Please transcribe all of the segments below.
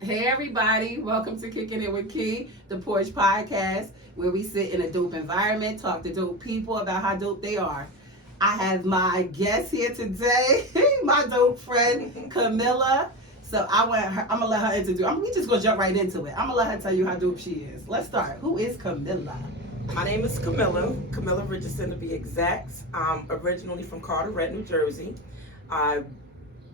Hey everybody, welcome to Kicking It with Key, the Porch Podcast, where we sit in a dope environment, talk to dope people about how dope they are. I have my guest here today, my dope friend Kamilah. So I'm gonna let her introduce. We just gonna jump right into it. I'm gonna let her tell you how dope she is. Let's start. Who is Kamilah? My name is Kamilah Richardson to be exact. I'm originally from Carteret, New Jersey. I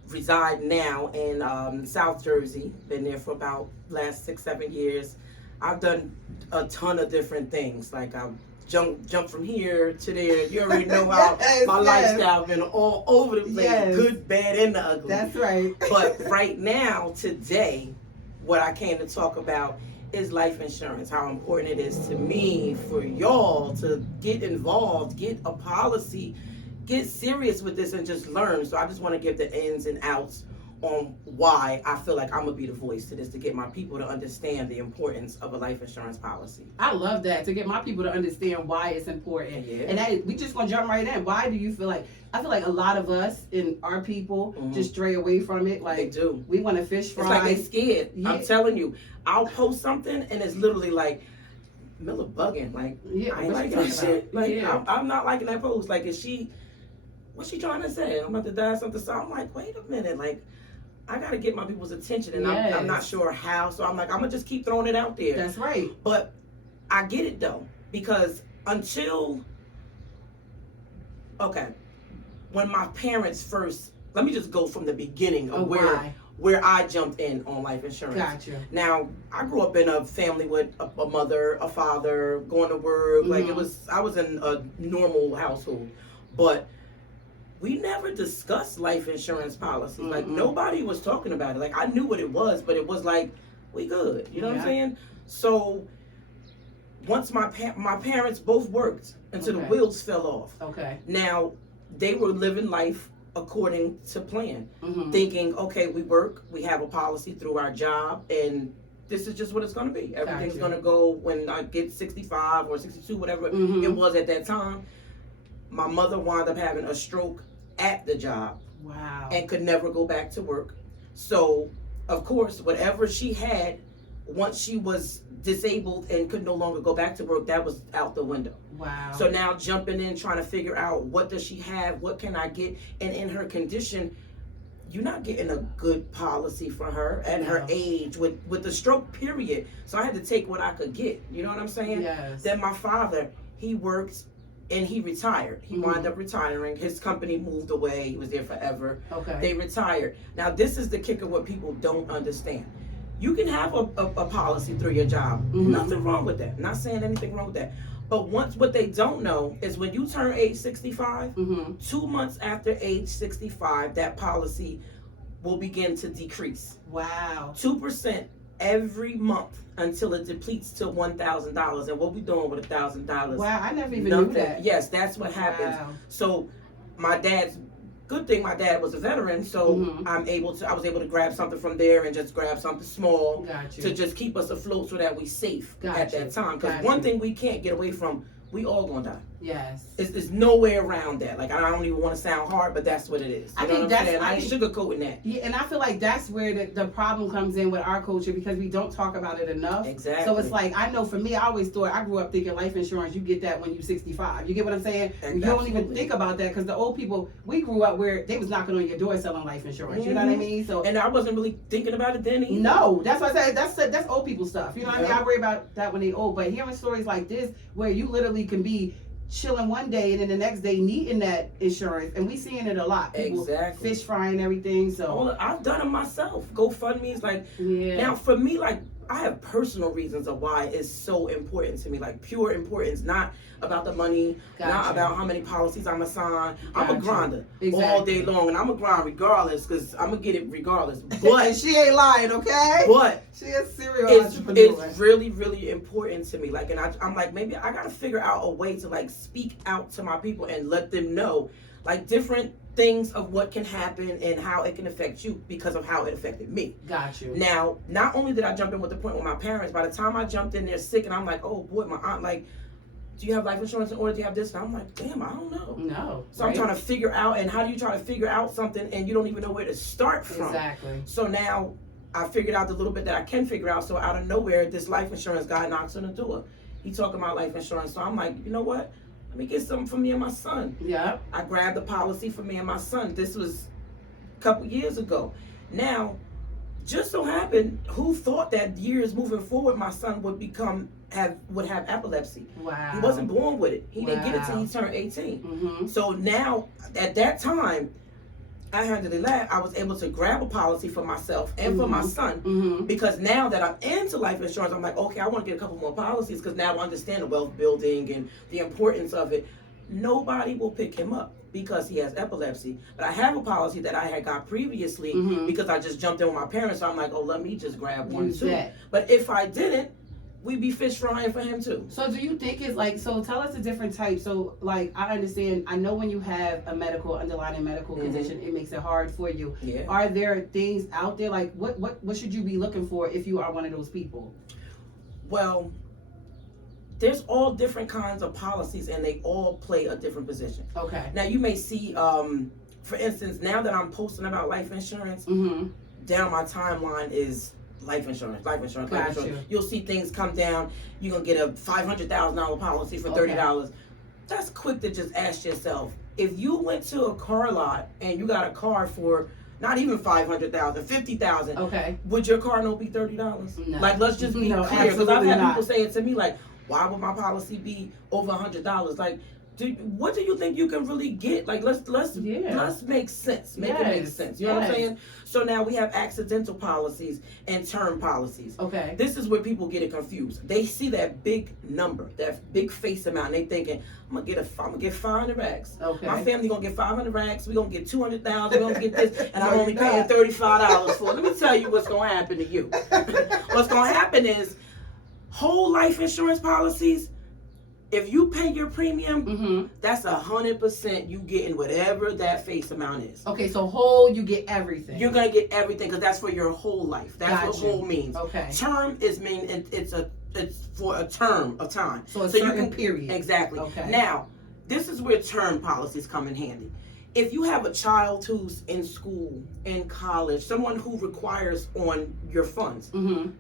reside now in South Jersey. Been there for about last 6, 7 years. I've done a ton of different things. Like I've jumped from here to there. You already know how my lifestyle been all over the place, good, bad, and the ugly. That's right. But right now, today, what I came to talk about is life insurance, how important it is to me for y'all to get involved, get a policy, get serious with this and just learn. So I just want to give the ins and outs on why I feel like I'm gonna be the voice to this, to get my people to understand the importance of a life insurance policy. I love that, to get my people to understand why it's important. Yeah. And we just gonna jump right in. Why do you feel like, I feel like a lot of us and our people just stray away from it. Like, they do. We want to fish fry. It's like they scared. Yeah. I'm telling you, I'll post something and it's literally like, Miller bugging. Like, I ain't like that shit. Like, I'm not liking that post. Like, what's she trying to say? I'm about to die something. So I'm like, wait a minute. Like, I got to get my people's attention, and I'm not sure how. So I'm like, I'm going to just keep throwing it out there. That's right. But I get it, though, because when my parents first, let me just go from the beginning of where I jumped in on life insurance. Gotcha. Now, I grew up in a family with a mother, a father, going to work. Like, I was in a normal household. But we never discussed life insurance policies. Like, nobody was talking about it. Like, I knew what it was, but it was like, we good. You know what I'm saying? So, once my parents both worked until the wheels fell off. Okay. Now, they were living life according to plan. Thinking, okay, we work, we have a policy through our job, and this is just what it's going to be. Everything's going to go when I get 65 or 62, whatever it was at that time. My mother wound up having a stroke at the job. Wow. And could never go back to work. So, of course, whatever she had, once she was disabled and could no longer go back to work, that was out the window. Wow. So now jumping in, trying to figure out what does she have, what can I get, and in her condition, you're not getting a good policy for her at her age with the stroke period. So I had to take what I could get. You know what I'm saying? Yes. Then my father, he worked and he retired. He wound up retiring. His company moved away. He was there forever. Okay. They retired. Now, this is the kicker, what people don't understand. You can have a policy through your job. Nothing wrong with that. Not saying anything wrong with that. But what they don't know is when you turn age 65, 2 months after age 65, that policy will begin to decrease. Wow. 2% every month until it depletes to $1,000. And what we doing with $1,000? Wow, I never even knew that. Yes, that's what happens. So good thing my dad was a veteran, so I was able to grab something from there and just grab something small to just keep us afloat so that we safe at that time. Because one thing we can't get away from, we all gonna die. Yes. There's no way around that. Like, I don't even want to sound hard, but that's what it is. You know what I'm saying? I ain't sugarcoating that. Yeah, and I feel like that's where the problem comes in with our culture, because we don't talk about it enough. Exactly. So it's like, I know for me, I grew up thinking life insurance, you get that when you're 65. You get what I'm saying? You don't even think about that, because the old people, we grew up where they was knocking on your door selling life insurance. You know what I mean? So, and I wasn't really thinking about it then either. No, that's what I said. That's old people stuff. You know what I mean? I worry about that when they old. But hearing stories like this, where you literally can be chilling one day and then the next day needing that insurance, and we seeing it a lot. People fish frying everything. So I've done it myself. GoFundMe is like, now for me, like, I have personal reasons of why it's so important to me, like pure importance, not about the money, not about how many policies I'm assigned. I'm a grinder all day long, and I'm a grind regardless, because I'm going to get it regardless. But she ain't lying, okay? But she is serial entrepreneur. It's really, really important to me. Like, and I'm like, maybe I got to figure out a way to, like, speak out to my people and let them know, like, different things of what can happen and how it can affect you because of how it affected me. Got you. Now, not only did I jump in with the point with my parents, by the time I jumped in there sick, and I'm like, oh boy, my aunt, like, do you have life insurance in order? Do you have this? And I'm like, damn, I don't know. No. So I'm trying to figure out, and how do you try to figure out something and you don't even know where to start from? Exactly. So now I figured out the little bit that I can figure out. So out of nowhere, this life insurance guy knocks on the door. He talking about life insurance. So I'm like, you know what? Let me get something for me and my son. Yeah. I grabbed the policy for me and my son. This was a couple years ago. Now, just so happened, who thought that years moving forward, my son would have epilepsy. Wow. He wasn't born with it. He didn't get it Wow. till he turned 18. Mm-hmm. So now, at that time, alhamdulillah, I was able to grab a policy for myself and for my son. Mm-hmm. Because now that I'm into life insurance, I'm like, okay, I want to get a couple more policies because now I understand the wealth building and the importance of it. Nobody will pick him up because he has epilepsy. But I have a policy that I had got previously because I just jumped in with my parents. So I'm like, oh, let me just grab one Use too. that. But if I didn't, we'd be fish frying for him too. So do you think it's like, so tell us the different types. So like, I understand, I know when you have a underlying medical condition, it makes it hard for you. Yeah. Are there things out there, like what should you be looking for if you are one of those people? Well, there's all different kinds of policies and they all play a different position. Okay. Now you may see, for instance, now that I'm posting about life insurance, down my timeline is life insurance. Gotcha. You'll see things come down. You're going to get a $500,000 policy for $30. Okay. That's quick to just ask yourself, if you went to a car lot and you got a car for not even $500,000, $50,000, Okay. would your car note be $30? No. Like, let's just be No, clear. Because I've absolutely had not. people say it to me like, why would my policy be over $100? Like, what do you think you can really get? Like, let's make sense. Make it make sense. You know what I'm saying? So now we have accidental policies and term policies. Okay. This is where people get it confused. They see that big number, that big face amount, and they thinking, I'm gonna get 500 racks. Okay. My family gonna get 500 racks. We gonna get 200,000. We gonna get this, and I'm No, only you're paying not. $35 for it. Let me tell you what's gonna happen to you. What's gonna happen is whole life insurance policies. If you pay your premium, that's 100% you getting whatever that face amount is. Okay, so whole, you get everything. You're gonna get everything because that's for your whole life. That's what Gotcha. whole means. Okay. Term it's for a term of time. So a certain period. Exactly. Okay. Now, this is where term policies come in handy. If you have a child who's in school, in college, someone who requires on your funds,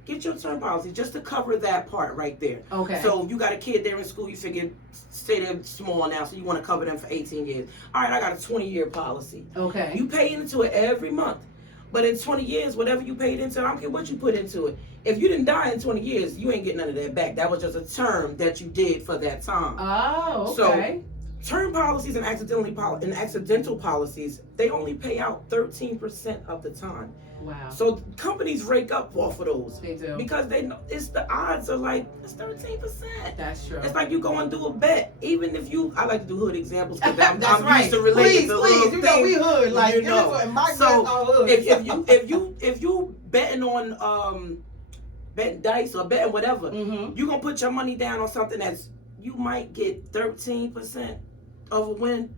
get your term policy just to cover that part right there. Okay. So you got a kid there in school, you figure, say they're small now, so you want to cover them for 18 years. All right, I got a 20-year policy. Okay. You pay into it every month. But in 20 years, whatever you paid into it, I don't care what you put into it. If you didn't die in 20 years, you ain't getting none of that back. That was just a term that you did for that time. Oh, okay. So, term policies and accidental policies, they only pay out 13% of the time. Wow. So companies rake up off of those. They do. Because they know the odds are like, it's 13%. That's true. It's like you go and do a bet. Even if I like to do hood examples because I'm right. used to relating to Please, you know we hood. Like, you know. So hood. if you betting on betting dice or betting whatever, you gonna put your money down on something that's you might get 13% of a win,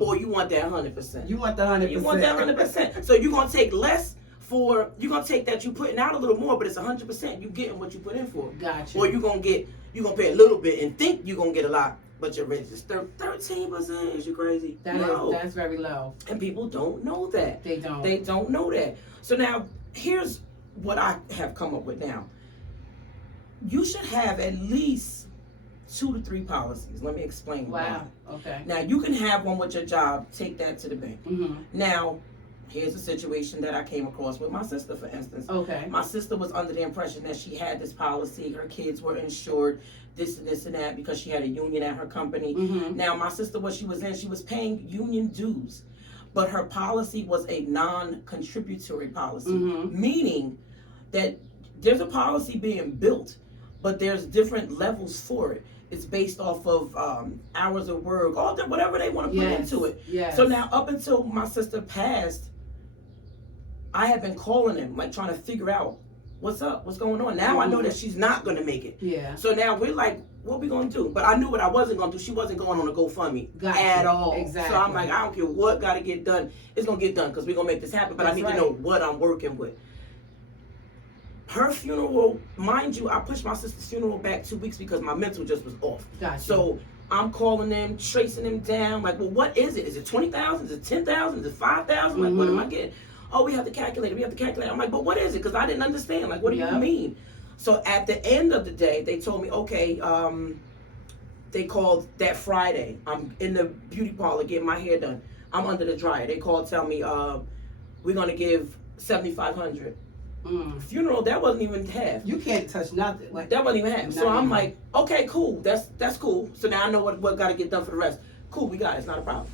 or you want that 100%. You want the 100%. You want that 100%. So you're gonna take less you're gonna take that you putting out a little more, but it's 100%. You getting what you put in for. Gotcha. Or you're gonna pay a little bit and think you're gonna get a lot, but your rate is 13%. Is you crazy? That's very low. And people don't know that. They don't. They don't know that. So now here's what I have come up with now. You should have at least 2 to 3 policies. Let me explain. Wow. Okay. Now you can have one with your job. Take that to the bank. Now, here's a situation that I came across with my sister, for instance. Okay. My sister was under the impression that she had this policy. Her kids were insured, this and that, because she had a union at her company. Now, my sister, what she was paying union dues, but her policy was a non-contributory policy, meaning that there's a policy being built, but there's different levels for it. It's based off of hours of work, whatever they want to put into it. Yes. So now, up until my sister passed, I have been calling him, like trying to figure out what's up, what's going on. Now I know that she's not going to make it. Yeah. So now we're like, what we going to do? But I knew what I wasn't going to do. She wasn't going on a GoFundMe at all. Exactly. So I'm like, I don't care what got to get done. It's going to get done because we're going to make this happen. But I need to know what I'm working with. Her funeral, mind you, I pushed my sister's funeral back 2 weeks because my mental just was off. Gotcha. So I'm calling them, tracing them down. Like, well, what is it? Is it 20,000? Is it 10,000? Is it 5,000? Like, what am I getting? oh, we have to calculate it. I'm like, but what is it? Because I didn't understand. Like, what do you Yep. mean? So at the end of the day, they told me, okay, they called that Friday. I'm in the beauty parlor getting my hair done. I'm under the dryer. They called, tell me, we're gonna give $7,500. Funeral, that wasn't even half. You can't touch nothing. Like That wasn't even half. So Not I'm even. like, okay, cool. That's cool. So now I know what got to get done for the rest. Cool, we got it. It's not a problem.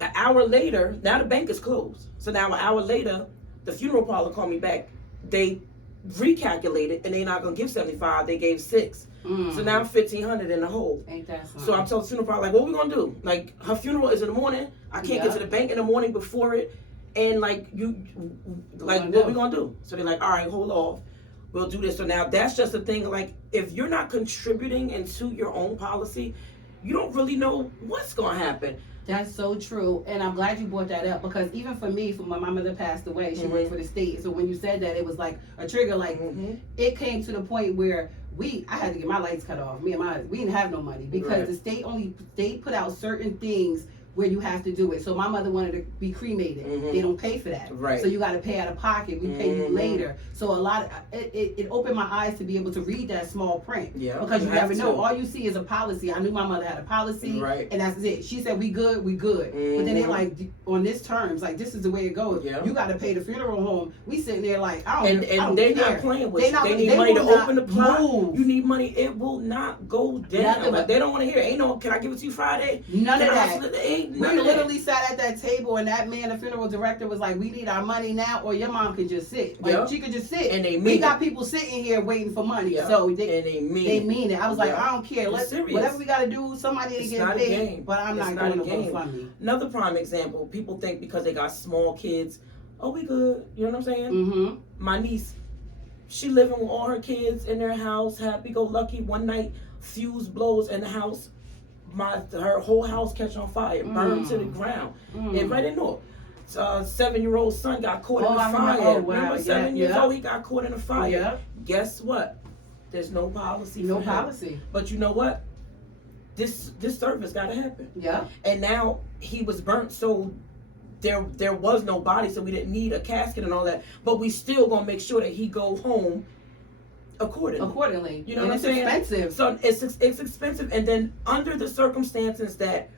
An hour later, now the bank is closed. So now an hour later, the funeral parlor called me back. They recalculated and they're not gonna give 75. They gave 6. So now I'm 1,500 in the hole. Ain't that something? So I'm telling the funeral parlor, like, what we gonna do? Like, her funeral is in the morning. I can't get to the bank in the morning before it. And like what we gonna do? So they're like, all right, hold off. We'll do this. So now that's just the thing. Like, if you're not contributing into your own policy, you don't really know what's gonna happen. That's so true, and I'm glad you brought that up because even for me, when my mother passed away, she worked for the state. So when you said that, it was like a trigger. Like it came to the point where I had to get my lights cut off. Me and we didn't have no money because the state put out certain things where you have to do it. So my mother wanted to be cremated. They don't pay for that. Right. So you got to pay out of pocket. We pay you later. So a lot of it opened my eyes to be able to read that small print. Yeah. Because you have never know. to. All you see is a policy. I knew my mother had a policy. Right. And that's it. She said we good. But then they're like on this terms, like this is the way it goes. Yeah. You got to pay the funeral home. We sitting there like I don't. And they're not playing with you. They need money to open the plot. You need money. It will not go down. Like, they don't want to hear. Ain't no. Can I give it to you Friday? None of that. Ain't We none of that. literally sat at that table and that man, the funeral director, was like, we need our money now or your mom can just sit. Like she could just sit. And they mean we got people sitting here waiting for money. So they mean it. I was like, I don't care. Let's whatever we gotta do, somebody ain't getting paid. But I'm not going to go fund me. Another prime example, people think because they got small kids, oh, we good. You know what I'm saying? My niece, she living with all her kids in their house, happy-go-lucky. One night, fuse blows in the house. Her whole house catch on fire, burned to the ground. And right in North. 7-year-old son got caught in the fire. Oh, wow. Remember, 7 years old, he got caught in the fire. Yeah. Guess what? There's no policy. No for him. policy. But you know what? This service got to happen. Yeah. And now he was burnt, so there was no body, so we didn't need a casket and all that. But we still gonna make sure that he go home accordingly. You know what I'm saying? It's expensive. So it's expensive, and then under the circumstances that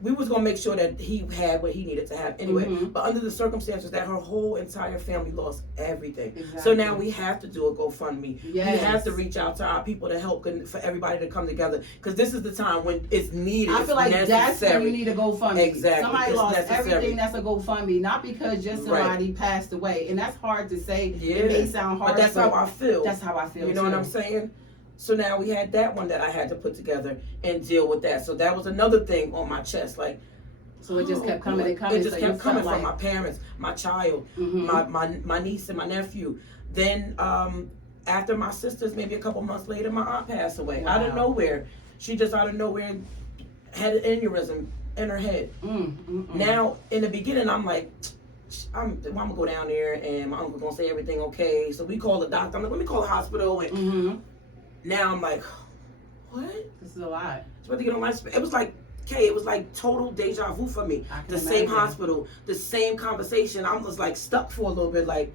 we was gonna make sure that he had what he needed to have anyway. But under the circumstances that her whole entire family lost everything. Exactly. So now we have to do a GoFundMe. Yes. We have to reach out to our people to help for everybody to come together because this is the time when it's needed. I feel like that's when you need a GoFundMe. Exactly. Somebody It's lost necessary. everything. That's a GoFundMe, not because just somebody passed away, and that's hard to say. It may sound hard, but that's how I feel. That's how I feel. You know what I'm saying? So now we had that one that I had to put together and deal with that. So that was another thing on my chest, like. So it just kept coming and coming. It just kept coming like from my parents, my child, my niece and my nephew. Then after my sisters, maybe a couple months later, my aunt passed away out of nowhere. She just out of nowhere had an aneurysm in her head. Now in the beginning, I'm like, I'm gonna go down there and my uncle gonna say everything okay. So we call the doctor. I'm like, let me call the hospital. And now I'm like, what? This is a lot. It's about to get on life. It was like. It was like total deja vu for me. The same hospital, the same conversation. I was like stuck for a little bit, like,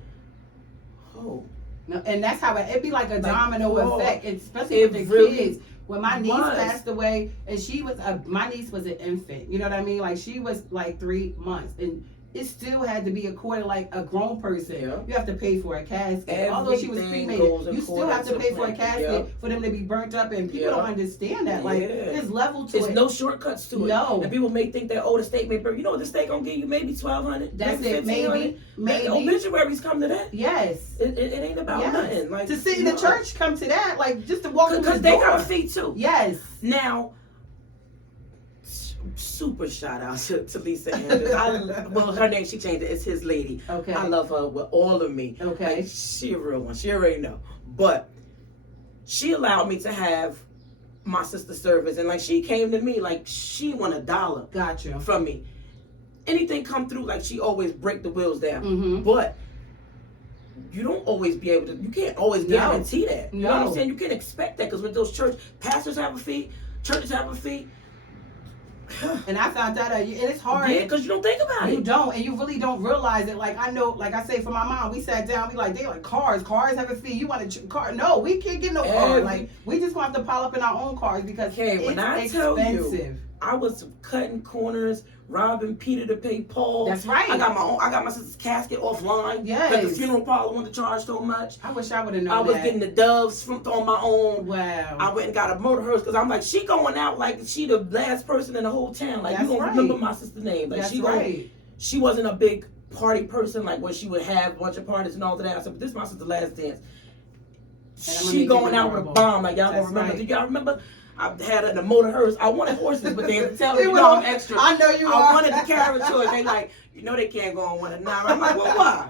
oh. No, and that's how it'd be like a domino effect, especially with the really kids. When my niece passed away, and she was my niece was an infant. You know what I mean? Like she was like 3 months, and it still had to be accorded like a grown person. Yeah. You have to pay for a casket. Everything Although she was cremated, you still have to pay for a casket for them to be burnt up, and people don't understand that. Like there's level to it. There's no shortcuts to it. No. And people may think that the state may burn. You know what the state gonna give you? Maybe $1,200. That's it. Maybe. Obituaries come to that. Yes. It ain't about nothing. Like to sit in the church, come to that. Like just to walk in the door. Because they got a fee too. Yes. Now. Super shout out to Lisa Anderson. Well, her name, she changed it. It's his lady. Okay. I love her with all of me. Okay. Like, she a real one. She already know. But she allowed me to have my sister's service. And like she came to me like she won $1 Gotcha. from me. Anything come through, like she always break the wheels down. Mm-hmm. But you don't always be able to, you can't always guarantee that. You know what I'm saying? You can't expect that because with those church, pastors have a fee, churches have a fee. And I found out and it's hard. Yeah, because you don't think about it. You don't, and you really don't realize it. Like I know, like I say for my mom, we sat down, we like, they like cars have a fee. You want a car? No, we can't get no car. Like we just gonna have to pile up in our own cars because it's when I expensive. tell you, I was cutting corners, robbing Peter to pay Paul. That's right. I got my sister's casket offline. Yes. Because the funeral parlor wanted to charge so much. I wish I would have known I was getting the doves on my own. Wow. I went and got a motor hearse because I'm like, she going out like she the last person in the whole town. Like, That's you don't right. remember my sister's name. Like, That's she wasn't a big party person, like where she would have a bunch of parties and all of that. I said, but this is my sister's last dance. She going out with a bomb. Like, y'all gonna remember. Do y'all remember? I had a motor hearse. I wanted horses, but they tell me, I'm extra. I know you I wanted the carriage horse. They like, they can't go on one at 9. I'm like, well, why?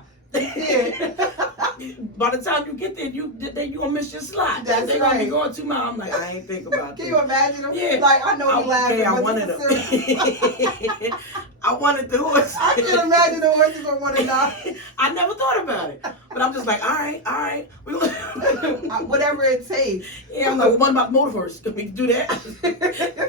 By the time you get there, you gonna miss your slot. That's they right. gonna be going 2 miles. I'm like, I ain't think about that. Can you imagine them? Yeah. Like, I know you laughing. I wanted them. I wanted the horse. I can imagine the horses on one and nine. I never thought about it. But I'm just like, all right. Whatever it takes. Yeah, I'm like, what about motor horse? Can we do that?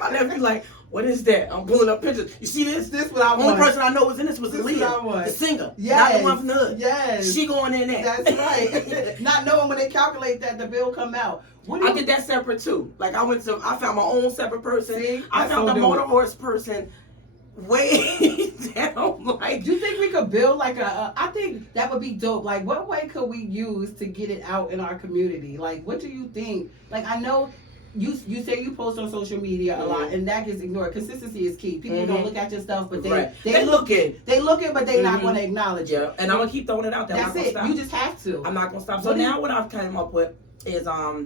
My nephew like, what is that? I'm pulling up pictures. You see this? This what I want. The only person I know was in this was Aaliyah, the singer. Yes. Not the one from the hood. Yes. She going in there. That's right. Not knowing when they calculate that the bill come out. I did that separate too. Like I found my own separate person. See? I found the motor horse person way down. Like, do you think we could build like I think that would be dope. Like, what way could we use to get it out in our community? Like, what do you think? Like, I know you say you post on social media a lot, and that gets ignored. Consistency is key. People don't look at your stuff, but they looking, but they're not going to acknowledge it. And I'm gonna keep throwing it out there. That's it. Stop. You just have to. I'm not gonna stop. So now what I've come up with is I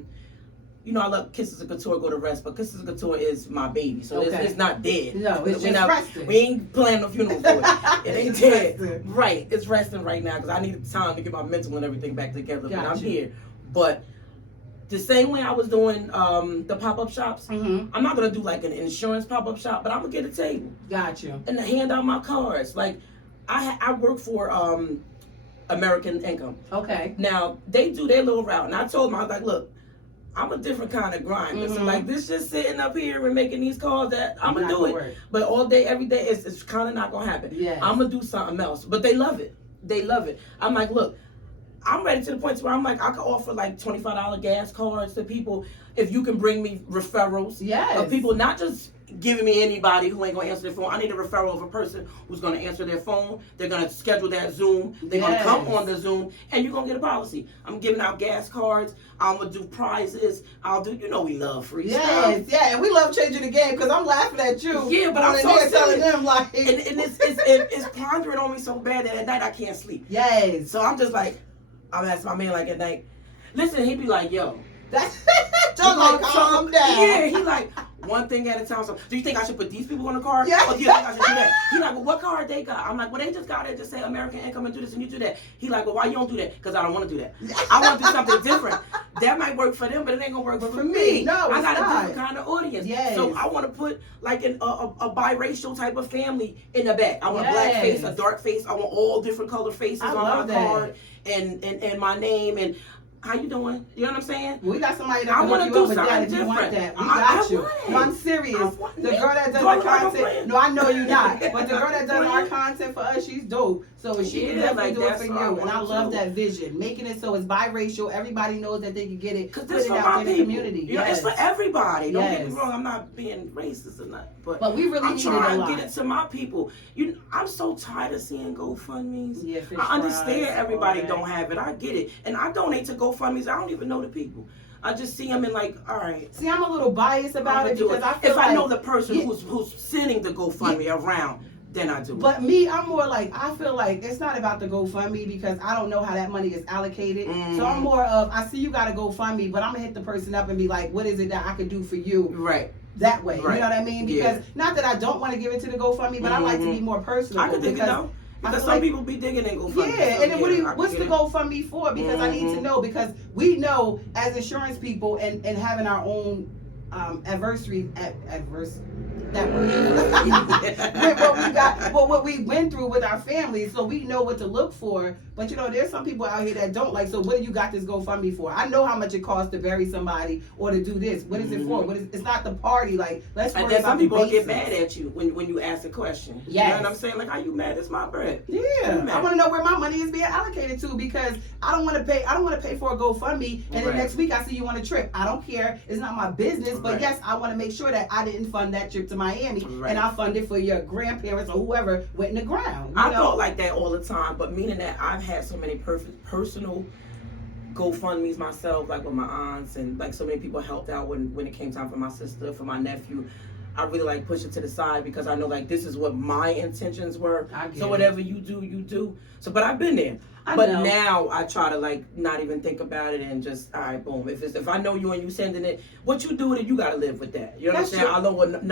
love Kisses of Couture go to rest, but Kisses of Couture is my baby, so it's not dead. No, it's just resting. We ain't planning no funeral for it. It ain't dead. Resting. Right, it's resting right now because I need time to get my mental and everything back together. But I'm here. But the same way I was doing the pop-up shops, I'm not gonna do like an insurance pop-up shop, but I'm gonna get a table. Gotcha. And hand out my cards. Like I work for American Income. Okay. Now they do their little route, and I told them I was like, look, I'm a different kind of grinder. So like this just sitting up here and making these calls that I'm gonna do it. But all day, every day, it's kind of not gonna happen. Yeah. I'm gonna do something else. But they love it. They love it. I'm like, look, I'm ready to the point where I'm like, I could offer like $25 gas cards to people if you can bring me referrals. Yes. Of people, not just giving me anybody who ain't gonna answer their phone. I need a referral of a person who's gonna answer their phone. They're gonna schedule that Zoom. They're gonna come on the Zoom, and you're gonna get a policy. I'm giving out gas cards. I'm gonna do prizes. I'll do. We love free stuff. Yeah, and we love changing the game because I'm laughing at you. Yeah, but I'm so telling them like, and it's pondering on me so bad that at night I can't sleep. Yes. So I'm just like, I'm asking my man like at night. Listen, he be like, yo. That's just like calm down. Yeah, he like one thing at a time. So, do you think I should put these people on the card? Yeah. Or do you think I should do that? He like, well, what card they got? I'm like, well, they just got it. Just say American Income and do this and you do that. He like, well, why you don't do that? Because I don't want to do that. I want to do something different. That might work for them, but it ain't gonna work for me. No, I got a different kind of audience. Yes. So I want to put like a biracial type of family in the back. I want a black face, a dark face. I want all different color faces on my card and my name and. How you doing? You know what I'm saying? We got somebody that I want to do something different. different. Want that. We got you. No, I'm serious. The girl that does our content. No, I know you're not. But the girl that does our content for us, she's dope. So she can definitely do it for you. And I love that vision. Making it so it's biracial. Everybody knows that they can get it. Because put it out in the community. It's for everybody. Don't get me wrong. I'm not being racist or nothing. But we really need it a lot. I'm trying to get it to my people. I'm so tired of seeing GoFundMes. Yeah, I understand everybody don't have it. I get it. And I donate to GoFundMes. I don't even know the people. I just see them and like, all right. See, I'm a little biased about it because I feel if like, I know the person who's sending the GoFundMe around, then I do it. But me, I'm more like, I feel like it's not about the GoFundMe because I don't know how that money is allocated. So I'm more of, I see you got a GoFundMe, but I'm going to hit the person up and be like, what is it that I could do for you? Right. That way. You know what I mean? Because not that I don't want to give it to the GoFundMe, but I like to be more personal. I could dig it though. Because some people be digging in GoFundMe. Yeah, and then what's the GoFundMe for? Because I need to know, because we know as insurance people and having our own that with what we got, what we went through with our families, so we know what to look for. But you know, there's some people out here that don't like. So what do you got this GoFundMe for? I know how much it costs to bury somebody or to do this. What is it for? It's not the party. Like, let's worry and then about some the people basics. get mad at you when you ask a question. Yes. You know what I'm saying? Like, are you mad? It's my bread. Yeah, I want to know where my money is being allocated to, because I don't want to pay. I don't want to pay for a GoFundMe, and then next week I see you on a trip. I don't care. It's not my business. But yes, I want to make sure that I didn't fund that trip to Miami, and I funded for your grandparents or whoever went in the ground. I thought like that all the time, but meaning that I've had so many personal GoFundMes myself, like with my aunts, and like so many people helped out when it came time for my sister, for my nephew. I really like push it to the side because I know like this is what my intentions were. So whatever you do, you do. So, but I've been there. But now I try to like not even think about it and just, all right, boom. If I know you and you sending it, what you do with it, you gotta live with that. You know what I'm saying?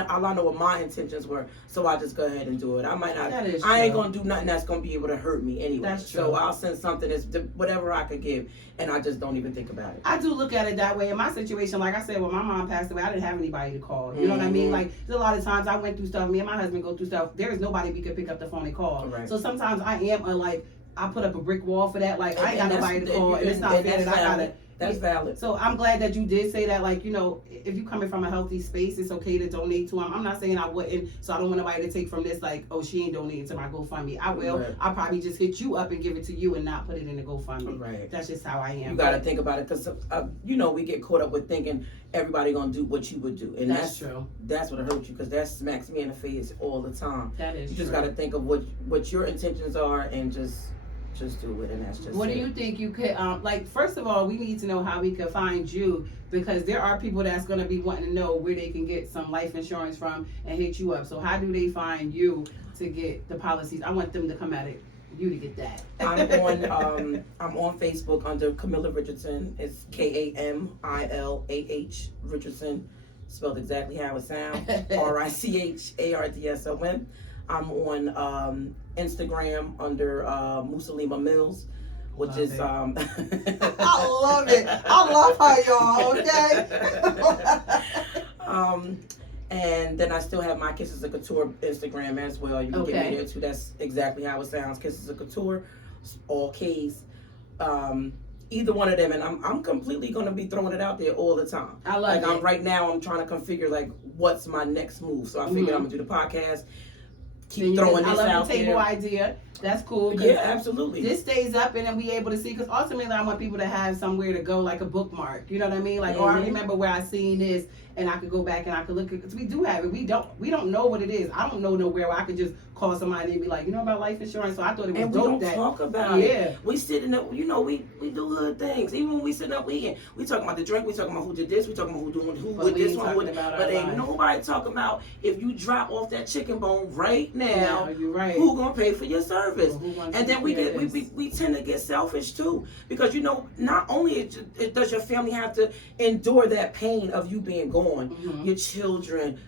I know what my intentions were, so I just go ahead and do it. I might not. I ain't gonna do nothing that's gonna be able to hurt me anyway. That's true. So I'll send something that's whatever I could give, and I just don't even think about it. I do look at it that way. In my situation, like I said, when my mom passed away, I didn't have anybody to call. You know what I mean? Like, there's a lot of times I went through stuff. Me and my husband go through stuff. There is nobody we could pick up the phone and call. Right. So sometimes I am I put up a brick wall for that. Like, I ain't got nobody to call, and it's not fair that I gotta. That's valid. So I'm glad that you did say that. Like, you know, if you coming from a healthy space, it's okay to donate to them. I'm not saying I wouldn't. So I don't want nobody to take from this like, oh, she ain't donating to my GoFundMe. I will. Right. I'll probably just hit you up and give it to you and not put it in the GoFundMe. Right. That's just how I am. You got to think about it because, you know, we get caught up with thinking everybody going to do what you would do. And that's true. That's what hurt you because that smacks me in the face all the time. That is You just got to think of what your intentions are and just do it, and that's just what do you think you could like, first of all, we need to know how we could find you, because there are people that's going to be wanting to know where they can get some life insurance from and hit you up. So how do they find you to get the policies? I want them to come at it, you to get that. I'm on Facebook under Kamilah Richardson. It's Kamilah Richardson, spelled exactly how it sounds. RICHARDSON. I'm on Instagram under Musalima Mills, which is I love it. I love her, y'all. Okay. And then I still have my Kisses of Couture Instagram as well. You can get me there too. That's exactly how it sounds. Kisses of Couture, all K's. Either one of them, and I'm completely gonna be throwing it out there all the time. I love it. Right now I'm trying to configure like what's my next move. So I figured I'm gonna do the podcast. Keep throwing this out there. I love the table idea. That's cool. Yeah, absolutely. This stays up, and then we able to see. Because ultimately, I want people to have somewhere to go, like a bookmark. You know what I mean? Like, oh, I remember where I seen this, and I could go back and I could look at. Because we do have it. We don't know what it is. I don't know nowhere where I could just call somebody and be like, you know about life insurance? So I thought it was dope. And we don't talk about it. We sitting up. You know, we do good things. Even when we sitting up eating, we talking about the drink. We talking about who did this. We talking about who with this one. But ain't nobody talking about if you drop off that chicken bone right now. You're right. Who gonna pay for your service? And then we tend to get selfish too, because you know not only does your family have to endure that pain of you being gone, your children,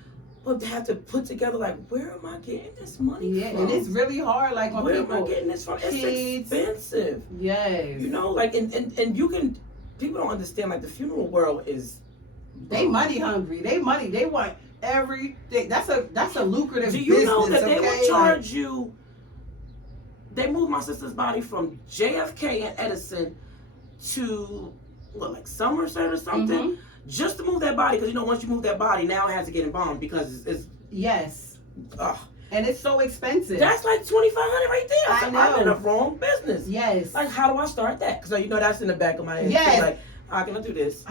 but they have to put together like, where am I getting this money from? And it's really hard. Like, when where am I getting this from? It's expensive. Yes. You know, like and you can. People don't understand. Like the funeral world is. They money hungry. They want everything. That's a lucrative business. Do you know that they will charge you? They moved my sister's body from JFK and Edison to like Somerset or something, just to move that body. Because you know, once you move that body, now it has to get embalmed because it's and it's so expensive. That's like $2,500 right there. I know. I'm in the wrong business. Yes. Like, how do I start that? Because you know that's in the back of my head. Yes. Like, how can I do this? If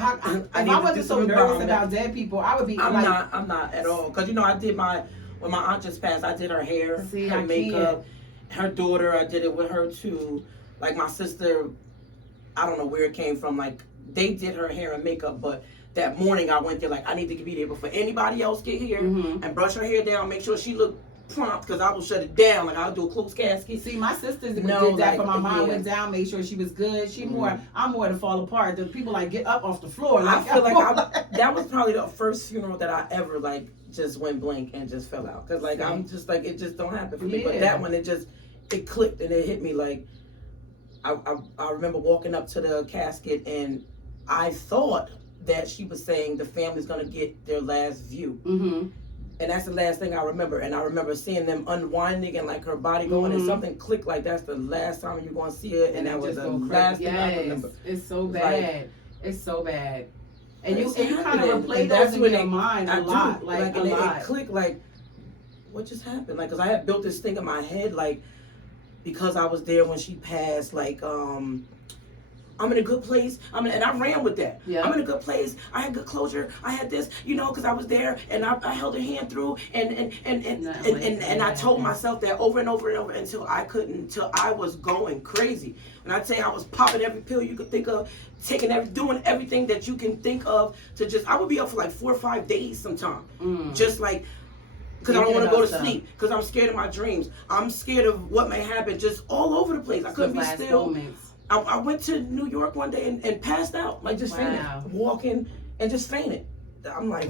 I wasn't so nervous about dead people, I would be. I'm not at all. Because you know, I did when my aunt just passed, I did her hair, her makeup. Her daughter, I did it with her too. Like my sister, I don't know where it came from. Like they did her hair and makeup, but that morning I went there like I need to be there before anybody else get here and brush her hair down, make sure she looked prompt because I will shut it down. Like I'll do a closed casket. See, my sisters did that for my mom. Went down, made sure she was good. I'm more to fall apart. The people like get up off the floor. Like, I feel like that was probably the first funeral that I ever like just went blank and just fell out because like I'm just like it just don't happen for me. But that one it clicked and it hit me like I remember walking up to the casket and I thought that she was saying the family's gonna get their last view. And that's the last thing I remember. And I remember seeing them unwinding and like her body going and something clicked like that's the last time you're going to see it. And that was the last thing I remember. It's so It's bad. It's so bad. And you kind of happening. replay And those that's in when your it- mind I a do. lot. Like a and lot. it clicked like, what just happened? Like, because I had built this thing in my head, like, because I was there when she passed, like, I'm in a good place. And I ran with that. Yeah. I'm in a good place. I had good closure. I had this, you know, because I was there and I held her hand through and I told myself that over and over and over until I was going crazy. When I tell you I was popping every pill you could think of, doing everything that you can think of I would be up for like 4 or 5 days sometimes. Just like, because I don't want to go to sleep. Because I'm scared of my dreams. I'm scared of what may happen. Just all over the place. I couldn't be still. Moments. I went to New York one day and passed out, like just fainted, walking and just fainted. I'm like,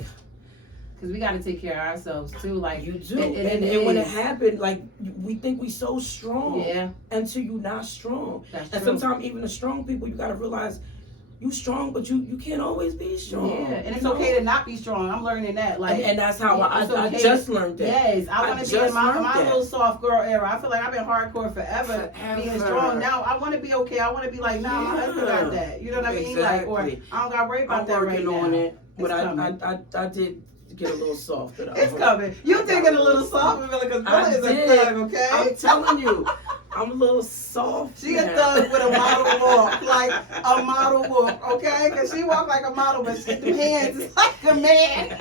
because we got to take care of ourselves too. Like you do, and when it happened, like we think we so strong, until you're not strong. That's and true. sometimes even the strong people, you got to realize you strong, but you can't always be strong. Yeah, and it's okay to not be strong. I'm learning that. Like, and that's how I just learned that. Yes, I want to be in my little soft girl era. I feel like I've been hardcore forever. Being strong. Now I want to be okay. I want to be like, nah, my husband got that. You know what I mean? Like, or I don't got to worry about that right now. I'm working on it, but I did get a little softer. It's coming. You did get a little softer because Bella is a thug, okay? I'm telling you. I'm a little soft. She a thug with a model walk, like a model walk, okay? Because she walk like a model, but she them hands is like a man.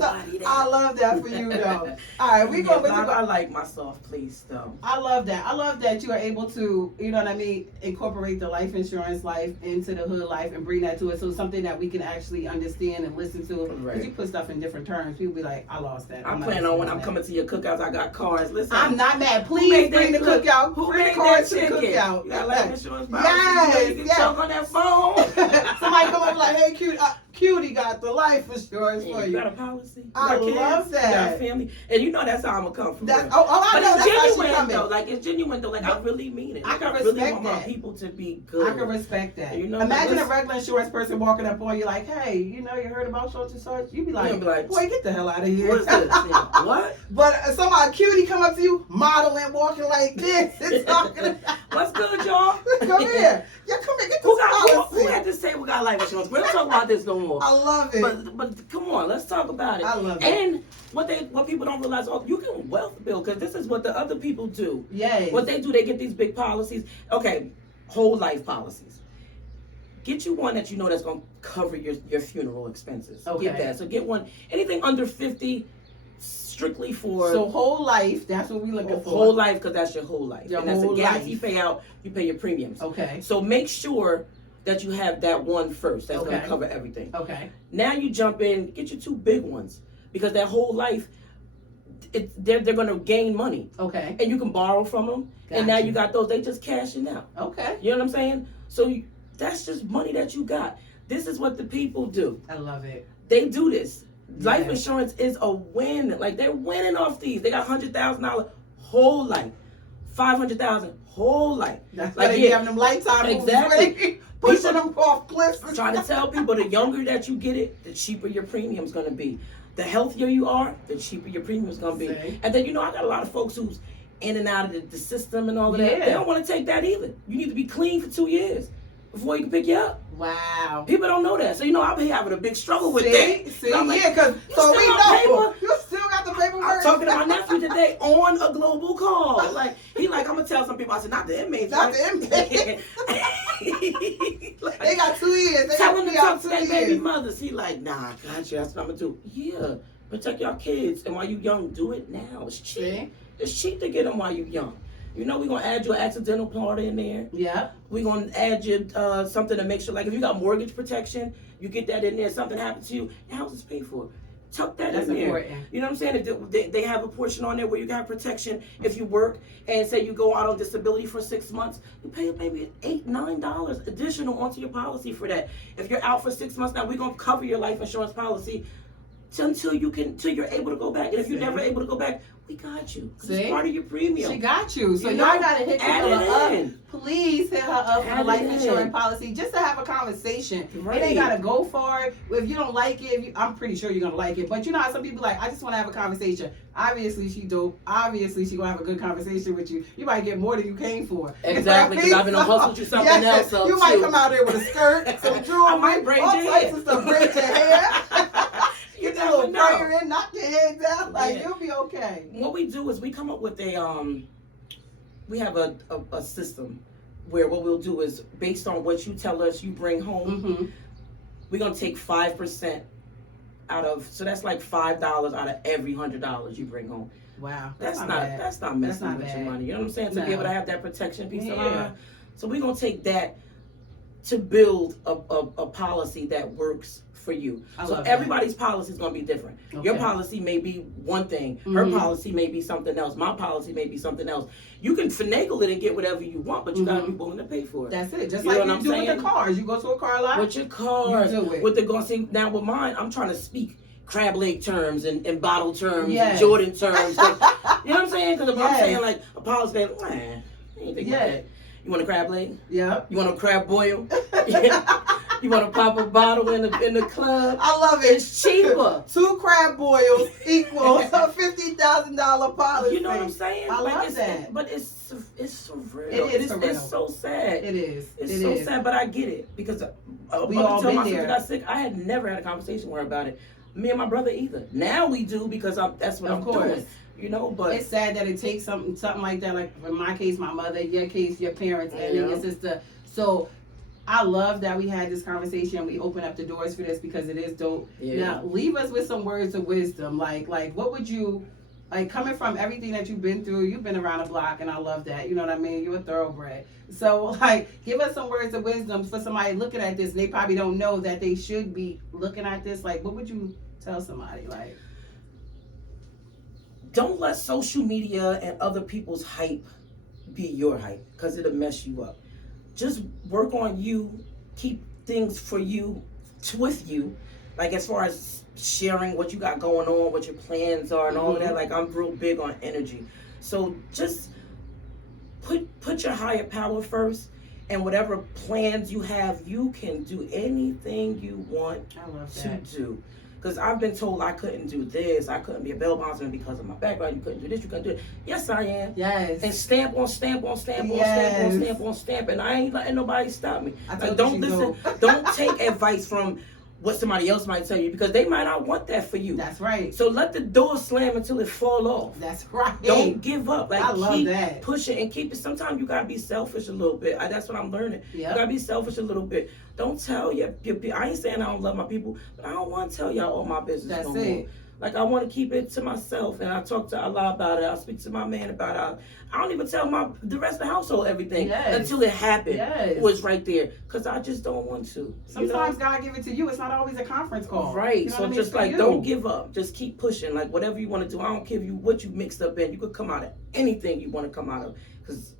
I love that for you, though. All right, we go. I like my soft place, though. I love that. I love that you are able to, you know what I mean, incorporate the life insurance life into the hood life and bring that to it. So something that we can actually understand and listen to. Because you put stuff in different terms. People be like, I lost that. I'm planning on when I'm coming to your cookouts, I got cards. Listen, I'm not mad. Please bring the cookout. Who bring made the cards to that the ticket? cookout. You got life insurance policy? Yes, you can talk on that phone. Somebody come up like, hey, Cutie got the life insurance for you. You got a policy? I love that. You got a family? And you know that's how I'm going to come from. I know. That's genuine, how she coming. though. Like, it's genuine, though. Like, I really mean it. Like, I can really respect want that. my people to be good. I can respect that. You know, imagine a regular insurance person walking up on you like, hey, you know, you heard about such and such? You'd be like, boy, get the hell out of here. What's this? What? But somebody cutie come up to you, modeling, walking like this, and talking about, what's good, y'all? Come here. Yeah, come here. Get this policy. Who had to say we got life insurance? We don't talk about this no more. I love it. But come on, let's talk about it. I love it. And what people don't realize, you can wealth build, because this is what the other people do. Yes. What they do, they get these big policies. Okay, whole life policies. Get you one that you know that's going to cover your funeral expenses. Okay. Get that. So get one, anything under 50, strictly for... So whole life, that's what we looking for. Whole life, because that's your whole life. Your and that's whole a guaranteed life. payout. You pay your premiums. Okay. So make sure that you have that one first. That's going to cover everything. Okay. Now you jump in, get your 2 big ones, because that whole life, they're going to gain money. Okay. And you can borrow from them. Gotcha. And now you got those, they just cashing out. Okay. You know what I'm saying? So that's just money that you got. This is what the people do. I love it. They do this. Yes. Life insurance is a win. Like, they're winning off these. They got $100,000 whole life, $500,000 whole life. That's like why they having them lifetime exactly. Pushing them off cliffs. Trying to tell people the younger that you get it, the cheaper your premium's gonna be. The healthier you are, the cheaper your premium's gonna be. See? And then I got a lot of folks who's in and out of the system and all of that. They don't want to take that either. You need to be clean for 2 years before you can pick you up. Wow. People don't know that. So I'll be having a big struggle with that. See, because so we know you still got the paperwork. I'm talking to my nephew today on a global call. Like, I'm gonna tell some people. I said, not the inmates. Not the inmates. Like, they got 2 years. They tell them to talk to their their baby mothers. He like, nah, gotcha. That's what I'm gonna do. Yeah, protect your kids, and while you young, do it now. It's cheap. See? It's cheap to get them while you young. We're gonna add your accidental part in there. Yeah. We're gonna add you something to make sure, like, if you got mortgage protection, you get that in there. Something happens to you, your house is paid for. Tuck that in there. That's important. You know what I'm saying? If they have a portion on there where you got protection if you work, and say you go out on disability for 6 months, you pay maybe $8, $9 additional onto your policy for that. If you're out for 6 months, now we're gonna cover your life insurance policy until you're able to go back. And if you're never able to go back, we got you. It's part of your premium. She got you. So You y'all know, gotta hit add Kamilah it up. Please hit her up for a Add life it insurance in. policy just to have a conversation. Right. It ain't gotta go far. If you don't like it, I'm pretty sure you're gonna like it. But you know how some people like, I just want to have a conversation. Obviously she dope. Obviously she gonna have a good conversation with you. You might get more than you came for. Exactly, because I've been hustled you something else. So you might come out there with a skirt, some jewelry, I might braid all your types hair. of stuff, braid your hair. You Get a little never know. prayer in, knock your head down, like Yeah. you'll be okay. What we do is we come up with we have a system where what we'll do is based on what you tell us you bring home, Mm-hmm. we're gonna take 5% out of, so that's like $5 out of every $100 you bring home. Wow, That's not bad. that's not messing not with bad. your money. You know what I'm saying? To be No. able to have that protection piece of Yeah. line. So we're gonna take that to build a policy that works for you. I So love that. everybody's policy is gonna be different. Your Okay. policy may be one thing. Her Mhm. policy may be something else. My policy may be something else. You can finagle it and get whatever you want, but you gotta be willing to pay for it. That's it. Just You know like what you I'm do saying? with the cars. You go to a car lot. With your cars, You do it. with the going, see, now with mine, I'm trying to speak crab leg terms and bottle terms Yes. and Jordan terms. 'Cause, you know what I'm saying? Because if I'm Yes. saying like a policy, man, you ain't think about Yeah. that. You want a crab leg? Yep. You want a crab boil? You want to pop a bottle in the club? I love it. It's cheaper. 2 crab boils equals a $50,000 policy. You know what I'm saying? I love it's, that. But it's for real. It is for real. It's so sad. It is. It's It so is. sad, but I get it because We up all until been my sister there. got sick, I had never had a conversation with her about it. Me and my brother either. Now we do because that's what Of I'm course. doing. You know, but It's sad that it takes something like that. Like in my case, my mother. In your case, your parents, and then your sister. So I love that we had this conversation. We opened up the doors for this because it is dope. Yeah. Now, leave us with some words of wisdom. Like what would you, like coming from everything that you've been through, you've been around the block, and I love that. You know what I mean? You're a thoroughbred. So, like, give us some words of wisdom for somebody looking at this. They probably don't know that they should be looking at this. Like, what would you tell somebody? Like, don't let social media and other people's hype be your hype because it'll mess you up. Just work on you, keep things for you, with you, like as far as sharing what you got going on, what your plans are and all of that. Like I'm real big on energy. So just put your higher power first, and whatever plans you have, you can do anything you want I love to that. do. Because I've been told I couldn't do this, I couldn't be a bail bondsman because of my background, you couldn't do this, you couldn't do it. Yes, I am. Yes. And stamp on stamp on stamp on Yes. stamp on stamp on stamp, and I ain't letting nobody stop me. I Like, told don't you listen, dope. don't take advice from what somebody else might tell you because they might not want that for you. That's right. So let the door slam until it fall off. That's right. Don't give up. Like I love keep that. pushing and keep it. Sometimes you gotta be selfish a little bit. That's what I'm learning. Yep. You gotta be selfish a little bit. Don't tell your I ain't saying I don't love my people, but I don't want to tell y'all all my business That's no it. more. Like I want to keep it to myself, and I talk to Allah about it. I speak to my man about it. I don't even tell the rest of the household everything until it happened. Yes. It was right there, cause I just don't want to. Sometimes God give it to you. It's not always a conference call. Right. You know So what I mean? just It's for like you. don't give up. Just keep pushing. Like whatever you want to do. I don't care what you mixed up in. You could come out of anything you want to come out of. Cause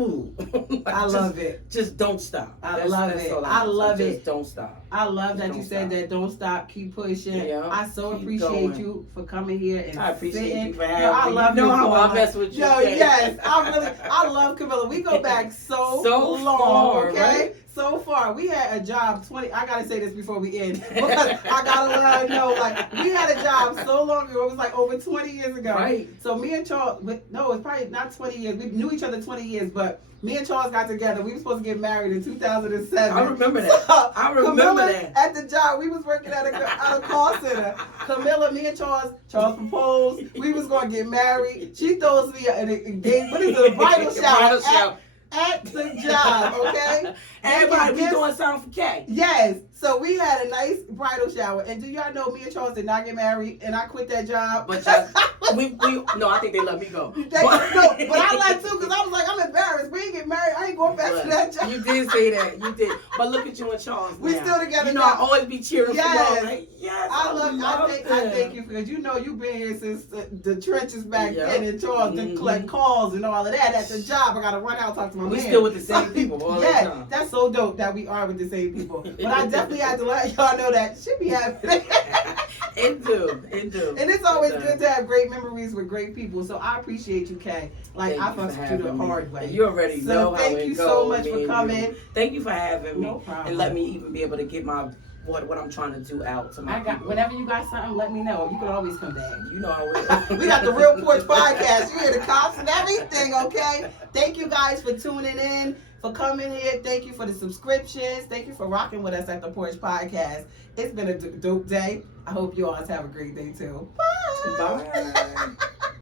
ooh, like, I love it. Just don't stop. I love it. all I know. love So it. Just don't stop. I love Just that don't you said stop. that. Don't stop. Keep pushing. Yeah, I so keep appreciate going. you for coming here and I appreciate sitting. you for Yo, having I me. love You know you, how I Kamilah. mess with you. Yo, okay? yes, I love Kamilah. We go back so long, far, okay? right? So far. We had a job 20. I gotta say this before we end because I gotta let her know. Like we had a job so long ago. It was like over 20 years ago. Right. So me and Charles, no, it's probably not 20 years. We knew each other 20 years, but me and Charles got together. We were supposed to get married in 2007. I remember that. So, I remember Kamilah, that. at the job, we was working at a call center. Kamilah, me and Charles proposed. We was going to get married. She throws me an engagement. What is it? A bridal shower. Bridal shower. At the job, okay? Everybody, we Gifts. doing something for K. Yes. So we had a nice bridal shower. And do y'all know me and Charles did not get married and I quit that job? But no, I think they let me go. But I like too because I was like, I'm embarrassed. We ain't get married. I ain't going back to that job. You did say that. You did. But look at you and Charles. We now. still together You know, now. I always be cheering Yes. for y'all. Like, yes, I thank you because you know you've been here since the trenches back Yep. then and Charles to collect calls and all of that at the job. I gotta run out and talk to my We man. still with the same people all the yeah, time. that's so dope that we are with the same people. But I definitely definitely had to let y'all know that shit be happening. It do. And it's always good to have great memories with great people. So I appreciate you, Kay. Like, I fucked with you the hard way. You already know how it goes. Thank you so much for coming. Thank you for having me. No problem. And let me even be able to get my what I'm trying to do out to my people. Whenever you got something, let me know. You can always come back. You know I will. We got the Real Porch Podcast. You hear the cops and everything, okay? Thank you guys for tuning in, for coming here. Thank you for the subscriptions. Thank you for rocking with us at the Porch Podcast. It's been a dope day. I hope you all have a great day too. Bye. Bye.